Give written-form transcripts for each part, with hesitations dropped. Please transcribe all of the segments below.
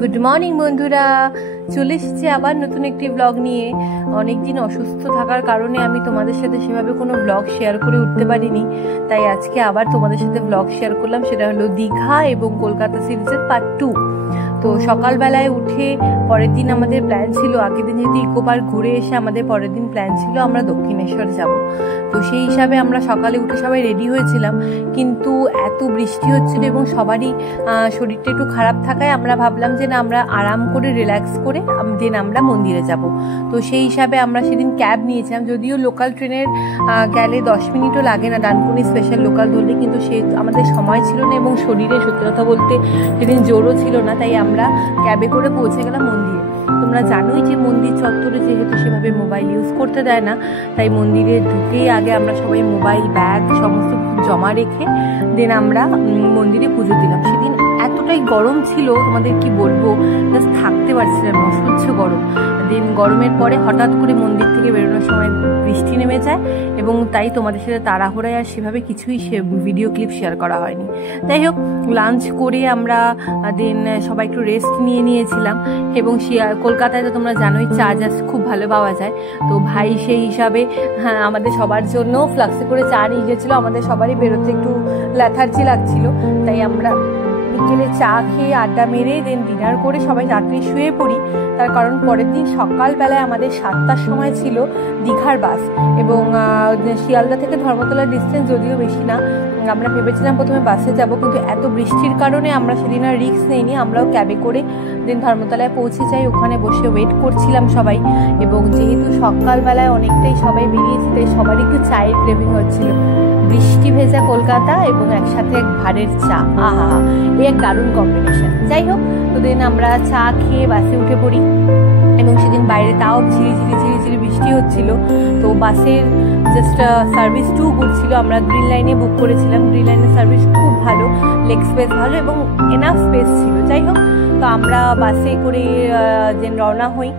Good morning বন্ধুরা, চলে এসেছি আবার নতুন একটি ব্লগ নিয়ে। অনেকদিন অসুস্থ থাকার কারণে আমি তোমাদের সাথে সেভাবে কোনো ব্লগ শেয়ার করে উঠতে পারিনি, তাই আজকে আবার তোমাদের সাথে ব্লগ শেয়ার করলাম। সেটা হলো দীঘা এবং কলকাতা সিরিজের পার্ট 2। তো সকালবেলায় উঠে পরের দিন আমাদের প্ল্যান ছিল, আগের দিন যেহেতু ইকো পার্ক ঘুরে এসে আমাদের পরের দিন প্ল্যান ছিল আমরা দক্ষিণেশ্বর যাব। তো সেই হিসাবে আমরা সকালে উঠে সবাই রেডি হয়েছিলাম, কিন্তু এত বৃষ্টি হচ্ছিল এবং সবারই শরীরটা একটু খারাপ থাকায় আমরা ভাবলাম যে না, আমরা আরাম করে রিল্যাক্স করে দেন আমরা মন্দিরে যাব। তো সেই হিসাবে আমরা সেদিন ক্যাব নিয়েছিলাম, যদিও লোকাল ট্রেনের গেলে 10 মিনিটও লাগে না ডানকুনি স্পেশাল লোকাল ধরলে, কিন্তু সে আমাদের সময় ছিল না এবং শরীরে সত্যি কথা বলতে সেদিন জোরও ছিল না, তাই আমরা ক্যাবে করে পৌঁছে গেলাম মন্দিরে। তোমরা জানোই যে মন্দির চত্বরে যেহেতু সেভাবে মোবাইল ইউজ করতে দেয় না, তাই মন্দিরে ঢুকেই আগে আমরা সবাই মোবাইল ব্যাগ সমস্ত জমা রেখে দেন আমরা মন্দিরে পুজো দিলাম। সেদিন এতটাই গরম ছিল, তোমাদের কি বলবো, জাস্ট থাকতে পারছিলাম, অসহ্য গরম। দেন গরমের পরে হঠাৎ করে মন্দির থেকে বেরোনোর সময় বৃষ্টি নেমে যায় এবং তাই তোমাদের সাথে তাড়াহুড়ায় আর সেভাবে কিছুই ভিডিও ক্লিপ শেয়ার করা হয়নি। যাই হোক, লাঞ্চ করে আমরা দেন সবাই একটু রেস্ট নিয়েছিলাম এবং কলকাতায় তো তোমরা জানোই চা জাস্ট খুব ভালো পাওয়া যায়। তো ভাই সেই হিসাবে আমাদের সবার জন্য ফ্লাক্সে করে চা নিয়ে গিয়েছিল। আমাদের সবারই বেরোতে একটু ল্যাথার্জি লাগছিল, তাই আমরা বিকেলে চা খেয়ে আড্ডা মেরে দেন ডিনার করে সবাই রাত্রে শুয়ে পড়ি। তার কারণ পরের দিন সকালবেলায় আমাদের 7টার সময় ছিল দীঘার বাস এবং শিয়ালদা থেকে ধর্মতলার ডিস্টেন্স যদিও বেশি না। আমরা ভেবেছিলাম প্রথমে বাসে যাব, কিন্তু এত বৃষ্টির কারণে আমরা সেদিন আর রিস্ক নেইনি, আমরাও ক্যাবে করে দেন ধর্মতলায় পৌঁছে যাই। ওখানে বসে ওয়েট করছিলাম সবাই, এবং যেহেতু সকালবেলায় অনেকটাই সবাই বেরিয়েছে তাই সবারই একটু চায়ের ক্রেভিং হচ্ছিল। বৃষ্টি ভেজা কলকাতা এবং একসাথে এক ভাড়ের চা, আহা এই এক দারুণ কম্বিনেশন। যাই হোক, তো দেন আমরা চা খেয়ে বাসে উঠে পড়ি এবং সেদিন বাইরে তাও ঝিরিঝিরি বৃষ্টি হচ্ছিল। তো বাসের জাস্ট সার্ভিস 2 করছিল, আমরা গ্রিন লাইনে বুক করেছিলাম। গ্রিন লাইনের সার্ভিস খুব ভালো, লেগ স্পেস ভালো এবং এনাফ স্পেস ছিল। যাই হোক, তো আমরা বাসে করে দেন রওনা হই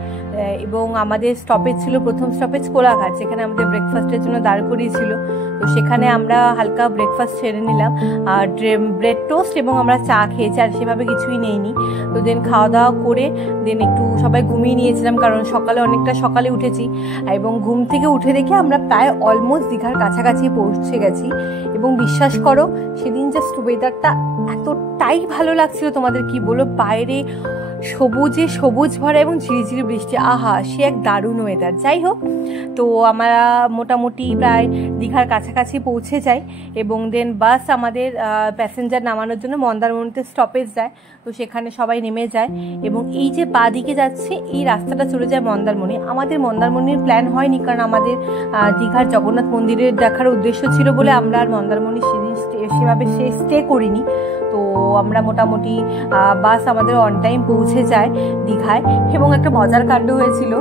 এবং আমাদের স্টপেজ ছিল, প্রথম স্টপেজ কোলাঘাট, যেখানে আমাদের ব্রেকফাস্টের জন্য দাঁড় করিয়েছিল। তো সেখানে আমরা হালকা ব্রেকফাস্ট সেরে নিলাম, আর ব্রেড টোস্ট এবং আমরা চা খেয়েছি, আর সেভাবে কিছুই নেইনি। তো দেন খাওয়া দাওয়া করে দেন একটু সবাই ঘুমিয়ে নিয়েছিলাম, কারণ অনেকটা সকালে উঠেছি এবং ঘুম থেকে উঠে দেখে আমরা প্রায় অলমোস্ট দীঘার কাছাকাছি পৌঁছে গেছি। এবং বিশ্বাস করো, সেদিন জাস্ট ওয়েদারটা এতটাই ভালো লাগছিল, তোমাদের কি বলো, বাইরে সবুজ ভরা এবং ঝিরিঝিরি বৃষ্টি, আহা সে এক দারুণ ওয়েদার। যাই হোক, তো আমরা মোটামুটি প্রায় দীঘার কাছাকাছি পৌঁছে যাই এবং দেন বাস আমাদের প্যাসেঞ্জার নামানোর জন্য মন্দারমণিতে স্টপেজ যায়। তো সেখানে সবাই নেমে যায় এবং এই যে বাঁ দিকে যাচ্ছে এই রাস্তাটা চলে যায় মন্দারমণি। আমাদের মন্দারমণির প্ল্যান হয়নি, কারণ আমাদের দীঘার জগন্নাথ মন্দিরের দেখার উদ্দেশ্য ছিল বলে আমরা আর মন্দারমণি সেদিন সেভাবে স্টে করিনি। তো আমরা মোটামুটি বাস আমাদের অন টাইম পৌঁছে যায় দীঘায়। এবং একটা মজার কাণ্ড হয়েছিল,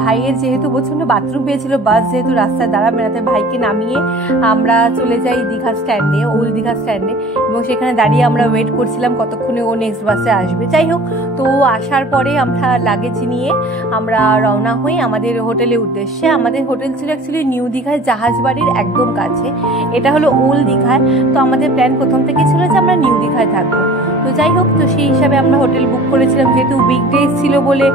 ভাইয়ের যেহেতু প্রচণ্ড বাথরুম পেয়েছিল, বাস যেহেতু রাস্তায় দাঁড়াবে না, তাই ভাইকে নামিয়ে আমরা চলে যাই দীঘা স্ট্যান্ডে, ওল্ড দীঘা স্ট্যান্ডে, এবং সেখানে দাঁড়িয়ে আমরা ওয়েট করছিলাম কতক্ষণে ও নেক্সট বাসে আসবে। যাই হোক, তো আসার পরে আমরা লাগেজ নিয়ে আমরা রওনা হই আমাদের হোটেলের উদ্দেশ্যে। আমাদের হোটেল ছিল অ্যাকচুয়ালি নিউ দীঘায়, জাহাজবাড়ির একদম কাছে। এটা হলো ওল্ড দীঘায়। তো আমাদের প্ল্যান প্রথম থেকেই ছিল যে আমরা নিউ দীঘায় থাকবো। তো যাই হোক, তো সেই হিসাবে আমরা হোটেল বুক করেছিলাম, যেহেতু উইকডেজ ছিল বলে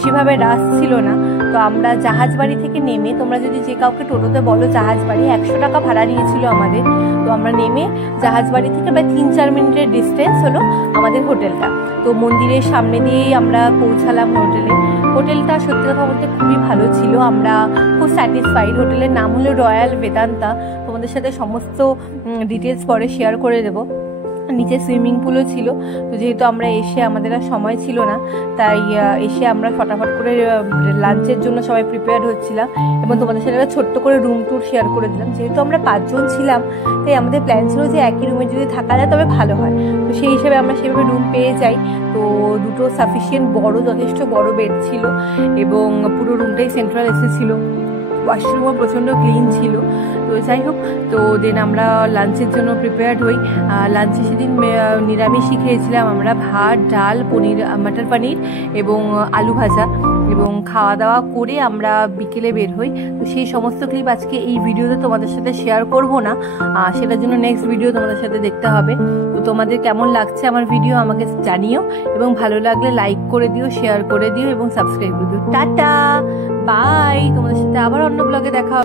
সেভাবে রাশ ছিল না। তো আমরা জাহাজবাড়ি থেকে নেমে, তোমরা যদি যে কাউকে টোটোতে বলো জাহাজবাড়ি, 100 টাকা ভাড়া নিয়েছিল আমাদের। তো আমরা নেমে জাহাজবাড়ি থেকে প্রায় 3-4 মিনিটের ডিস্টেন্স হলো আমাদের হোটেলটা। তো মন্দিরের সামনে দিয়েই আমরা পৌঁছালাম হোটেলে। হোটেলটা সত্যি কথা বলতে খুবই ভালো ছিল, আমরা খুব স্যাটিসফাইড। হোটেলের নাম হলো রয়্যাল বেদান্তা। তোমাদের সাথে সমস্ত ডিটেলস পরে শেয়ার করে দেবো। নিচে সুইমিং পুলও ছিল। তো যেহেতু আমরা এসে আমাদের আর সময় ছিল না, তাই এসে আমরা ফটাফট করে লাঞ্চের জন্য সবাই প্রিপেয়ার হচ্ছিলাম এবং তোমাদের সাথে একটা ছোট্ট করে রুম ট্যুর শেয়ার করে দিলাম। যেহেতু আমরা 5 জন ছিলাম, তাই আমাদের প্ল্যান ছিল যে একই রুমে যদি থাকা যায় তবে ভালো হয়। তো সেই হিসেবে আমরা সেভাবে রুম পেয়ে যাই। তো দুটো সাফিসিয়েন্ট বড়, যথেষ্ট বড় বেড ছিল এবং পুরো রুমটাই সেন্ট্রাল এসি ছিল। ওয়াশরুমও প্রচণ্ড ক্লিন ছিল। তো যাই হোক, তো দেন আমরা লাঞ্চের জন্য প্রিপেয়ার্ড হই। লাঞ্চে সেদিন নিরামিষই খেয়েছিলাম আমরা, ভাত, ডাল, পনির, মটর পনির এবং আলু ভাজা। এবং খাওয়া দাওয়া করে আমরা বিকেলে বের হই। তো সেই সমস্ত ক্লিপ আজকে এই ভিডিওতে তোমাদের সাথে শেয়ার করব না, সেটার জন্য নেক্সট ভিডিও তোমাদের সাথে দেখতে হবে। তো তোমাদের কেমন লাগছে আমার ভিডিও আমাকে জানিও, এবং ভালো লাগলে লাইক করে দিও, শেয়ার করে দিও এবং সাবস্ক্রাইব করে দিও। টাটা, বাই, তোমাদের সাথে আবার অন্য ব্লগে দেখা হবে।